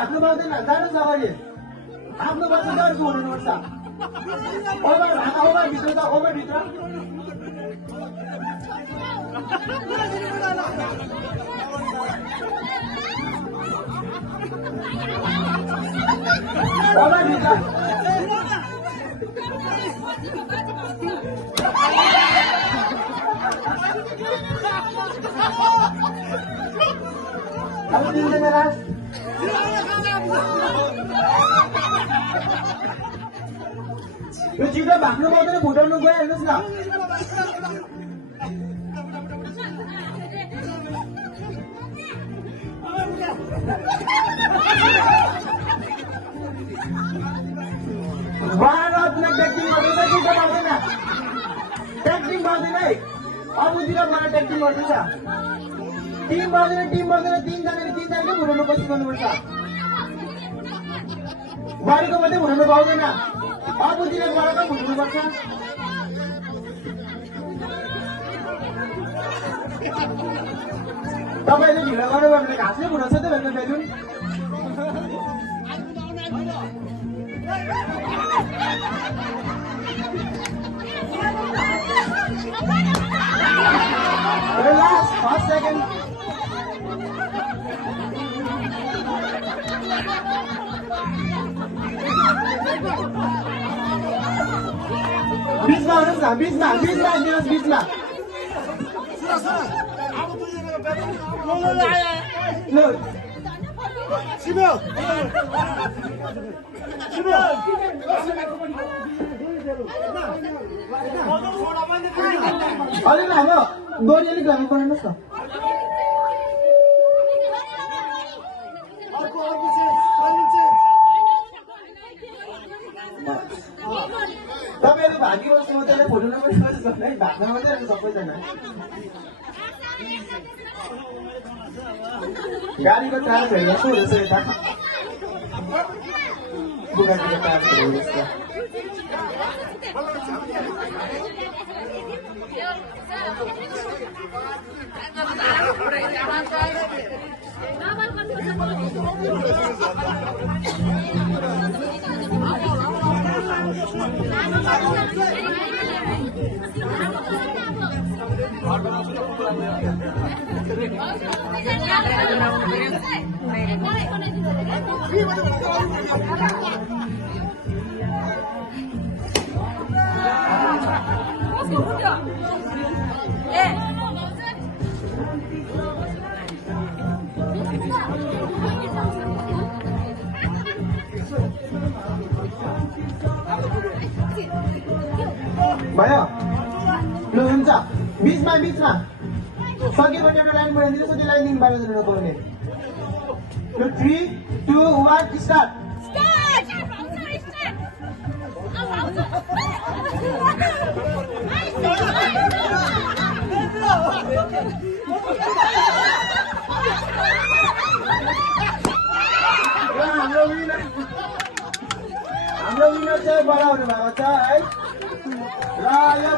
भाग्नु पाउँदैन जानुहोस् अगाडि आफ्नो बच्चा जर्को हुनुपर्छ ओभर भित्र त ओभर भित्र ओभर भित्र अब 3 जना राज यो छिटो भाग्नु पाउँदैन फुटाउनु गयो हेर्नुहोस् न ट्याक्टिङ गर्दैछ कि त पाउँदैन ट्याक्टिङ पाउँदैन है अबुतिर मलाई ट्याक्टिङ गर्दैछ टिम पाउँदैन 3 जनाले 3 जनाले फुटाउनु कोसिस गर्नुपर्छ बारीको मात्रै फुटाउनु पाउँदैन अबुतिर गएर फुटाउनुपर्छ तपाईँले ढिलो गर्नुभयो भने घाँसले फुटाउँछ त भेट्नु balloon Last, first second. Bisma, Bisma. No. अरे ना वो दोरी अलिक लामो बनाउनुस् न तपाईहरु भागिबस्नु मात्रै फुटाउन पनि सक्छ है भाग्न मात्रै रहेछ सबैजना गाडीको टायर फेर्न सो रहेछ यता बुगाटीको टायर फेर्नुहोस् त भयो लु हुन्छ बीचमा सक्यो भने एउटा लाइन बनाइदिनुहोस् त्यो लाइन दिन बाहिर जानु नपाउने लु 3 2 1 स्टार्ट हाम्रो विनर चाहिँ बडा हुनु भएको छ है र